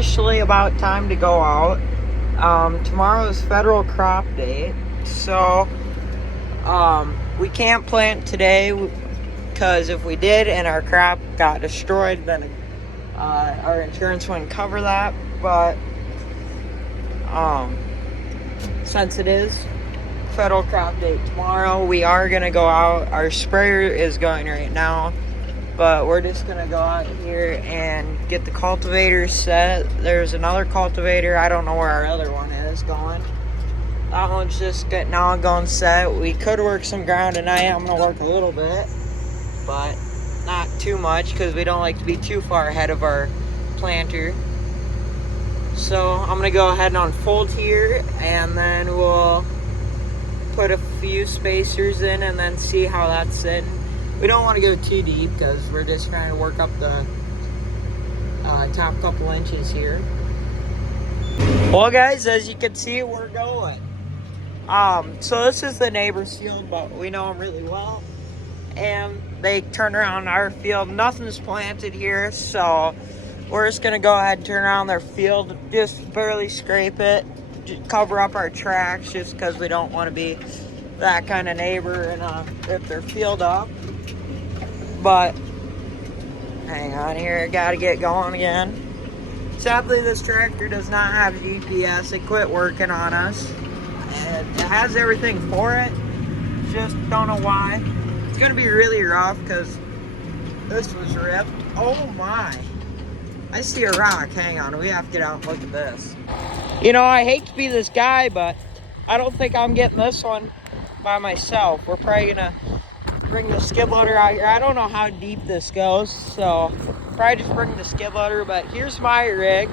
officially about time to go out. Tomorrow is federal crop day, so we can't plant today because if we did and our crop got destroyed, then our insurance wouldn't cover that. But since it is federal crop day tomorrow, we are gonna go out. Our sprayer is going right now, but we're just gonna go out here and get the cultivator set. There's another cultivator. I don't know where our other one is going. That one's just getting on, going set. We could work some ground tonight. I'm gonna work a little bit, but not too much because we don't like to be too far ahead of our planter. So I'm gonna go ahead and unfold here, and then we'll put a few spacers in and then see how that's sitting. We don't want to go too deep because we're just trying to work up the top couple inches here. Well, guys, as you can see, we're going. So this is the neighbor's field, but we know them really well. And they turn around our field. Nothing's planted here, so we're just gonna go ahead and turn around their field, just barely scrape it, just cover up our tracks, just because we don't want to be that kind of neighbor and rip their field up. But hang on here, gotta get going again. Sadly, this tractor does not have GPS. It quit working on us. And it has everything for it, just don't know why. It's gonna be really rough because this was ripped. Oh my, I see a rock. Hang on, we have to get out and look at this. You know, I hate to be this guy, but I don't think I'm getting this one by myself. We're probably gonna bring the skid loader out here. I don't know how deep this goes, so probably just bring the skid loader. But here's my rig.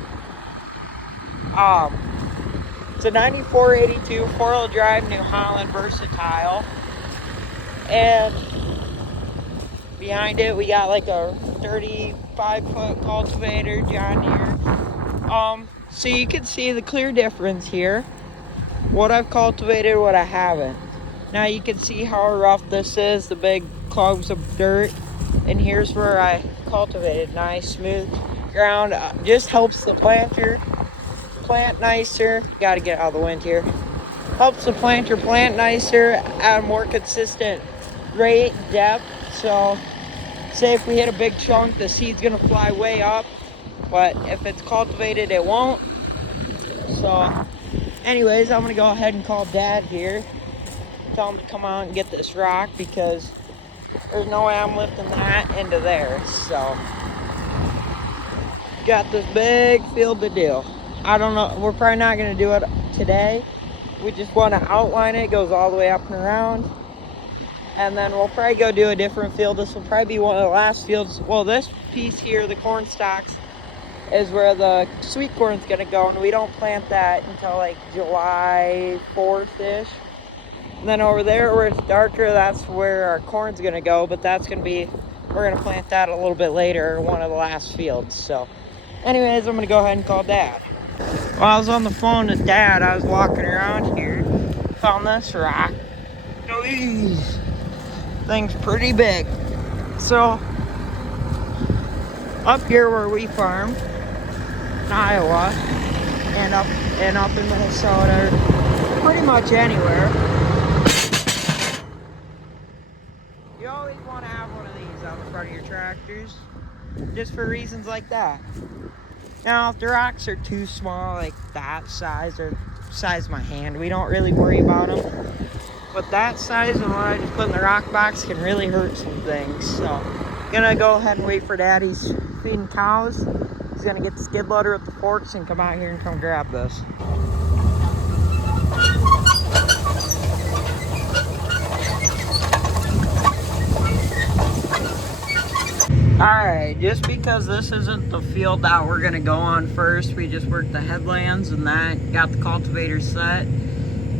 It's a 9482 4-wheel drive New Holland Versatile, and behind it we got like a 35-foot cultivator John Deere. So you can see the clear difference here, what I've cultivated, what I haven't. Now you can see how rough this is, the big clogs of dirt, and here's where I cultivated. Nice smooth ground. Just helps the planter plant nicer. Got to get out of the wind here. Helps the planter plant nicer at a more consistent rate, depth. So say if we hit a big chunk, the seed's gonna fly way up, but if it's cultivated, it won't. So anyways, I'm gonna go ahead and call Dad here, tell him to come out and get this rock, because there's no way I'm lifting that into there. So got this big field to do. I don't know, we're probably not gonna do it today. We just want to outline it. It goes all the way up and around, and then we'll probably go do a different field. This will probably be one of the last fields. Well, this piece here, the corn stalks, is where the sweet corn's gonna go, and we don't plant that until like July 4th-ish. And then over there where it's darker, that's where our corn's gonna go, but that's gonna be, we're gonna plant that a little bit later, one of the last fields. So anyways, I'm gonna go ahead and call Dad. While I was on the phone with Dad, I was walking around here, found this rock. These thing's pretty big. So up here where we farm in Iowa and up in Minnesota, pretty much anywhere, you always want to have one of these on the front of your tractors, just for reasons like that. Now, if the rocks are too small, like that size or size of my hand, we don't really worry about them. But that size and what I just put in the rock box can really hurt some things. So, gonna go ahead and wait for Daddy's feeding cows. He's gonna get the skid loader with the forks and come out here and come grab this. Alright, just because this isn't the field that we're gonna go on first, we just worked the headlands and that, got the cultivator set.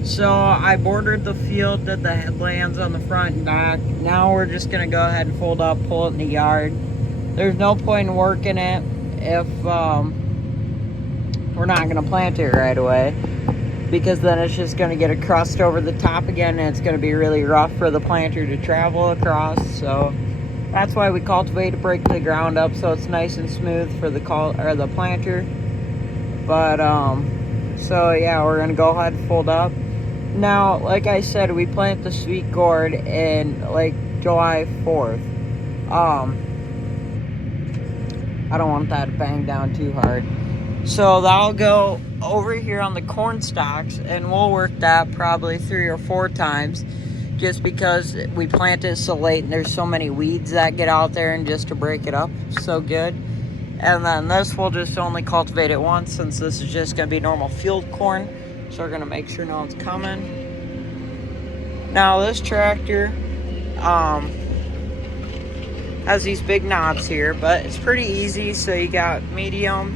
So I bordered the field, did the headlands on the front and back. Now we're just gonna go ahead and fold up, pull it in the yard. There's no point in working it if we're not gonna plant it right away, because then it's just gonna get a crust over the top again, and it's gonna be really rough for the planter to travel across. So that's why we cultivate to break the ground up so it's nice and smooth for the planter. But so yeah, we're gonna go ahead and fold up. Now, like I said, we plant the sweet gourd in like July 4th. I don't want that to bang down too hard. So that'll go over here on the corn stalks, and we'll work that probably 3 or 4 times, just because we plant it so late and there's so many weeds that get out there, and just to break it up so good. And then this we'll just only cultivate it once, since this is just gonna be normal field corn. So we're gonna make sure no one's coming. Now this tractor has these big knobs here, but it's pretty easy. So you got medium,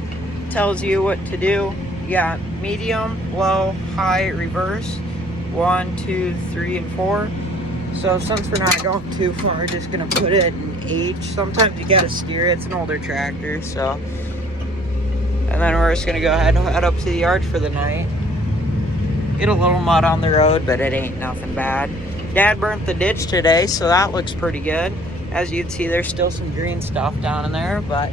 tells you what to do. You got medium, low, high, reverse, 1, 2, 3, and 4. So since we're not going too far, we're just gonna put it in H. Sometimes you gotta steer it. It's an older tractor, so. And then we're just gonna go ahead and head up to the yard for the night. Get a little mud on the road, but it ain't nothing bad. Dad burnt the ditch today, so that looks pretty good. As you can see, there's still some green stuff down in there, but